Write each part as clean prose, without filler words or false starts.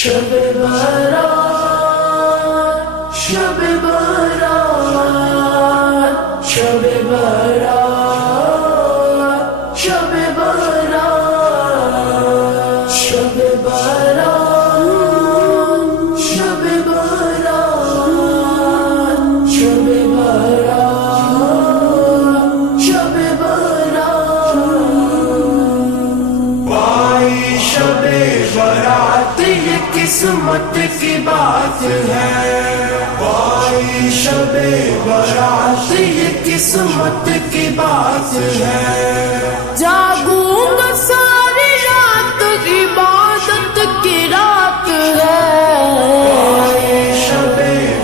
شب بارات شب بارات شب بارات شب بارات شب بارات شب بارات شب بارات شب بارات بھائی شب بارات یہ قسمت کی بات ہے بھائی شب بارات یہ قسمت کی بات ہے جاگوں گا ساری رات عبادت کی رات ہے بھائی شب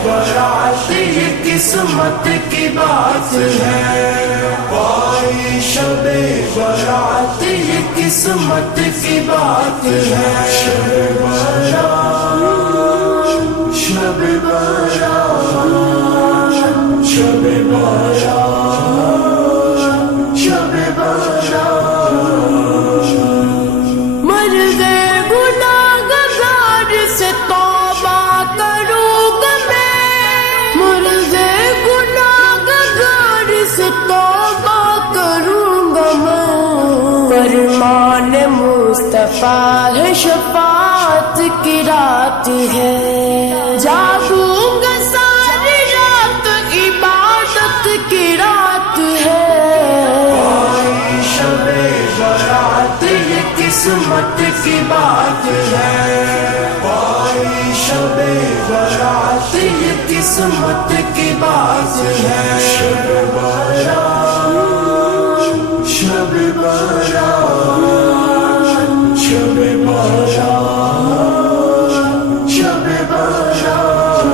بارات یہ قسمت کی بات ہے بھائی شب بارات یہ قسمت کی بات ہے شب بارات شب بارات شب بارات شب بارات مر گئے گناہگار سے توبہ کروں گا میں مر گئے گناہگار سے توبہ کروں گا میں فرمان مصطفیٰ ہے شفاعت کی رات ہے جاگوں گا ساری رات عبادت کی رات ہے بھائی شب بارات یہ قسمت کی بات ہے بھائی شب بارات یہ قسمت کی بات ہے شب بارات شب بارات شب بارات شب بارات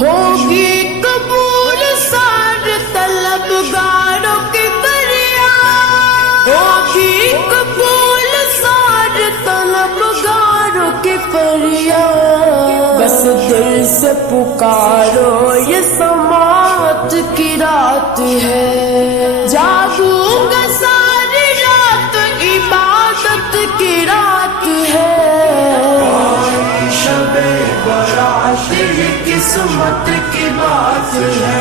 ہوگی قبول سارے طلبگاروں کی فریاد ہوگی قبول سارے طلبگاروں کی فریاد بس دل سے پکارو یہ سماعت کی رات ہے جاگوں گا ساری رات عبادت کی رات ہے بھائی شب بارات یہ قسمت کی بات ہے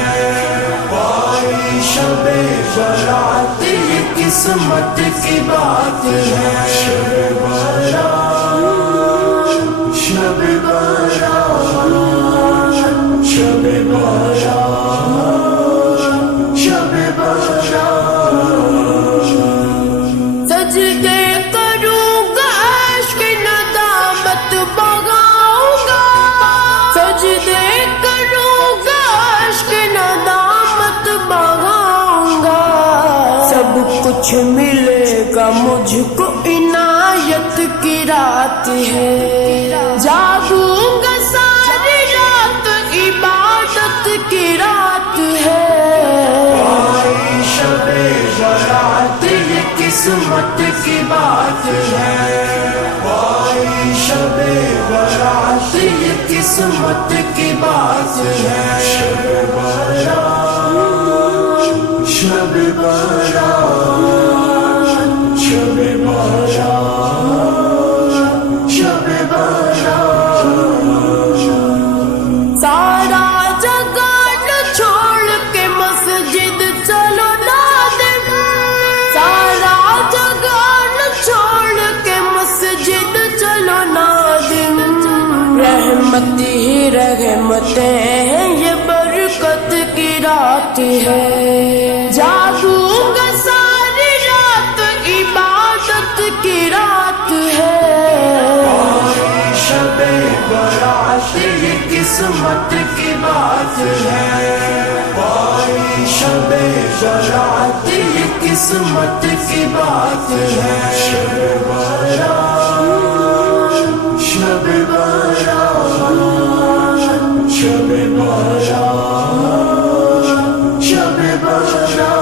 بھائی شب بارات یہ قسمت کی بات ہے شب بارات شب بارات شب بارات شب بارات سجدے کروں گا عشق ندامت بغاؤں گا سجدے کروں گا عشق ندامت بغاؤں گا سب کچھ ملے گا مجھ کو عنایت کی رات ہے جاگوں گا ساری رات عبادت کی رات ہے بھائی شب بارات یہ قسمت کی بات ہے بھائی شب بارات یہ قسمت کی بات ہے شب بارات شب بارات شب بارات شب بارات سارا جگان چھوڑ کے مسجد چلو نادم سارا جگان چھوڑ کے مسجد چلو نادم رحمت ہی رحمتیں ہیں یہ برکت کی رات ہے جاگوں گا ساری رات عبادت کی رات ہے بھائی شب بارات یہ قسمت کی بات ہے بھائی شب بارات یہ قسمت کی بات ہے شب بارات شب بارات شب بارات شب بارات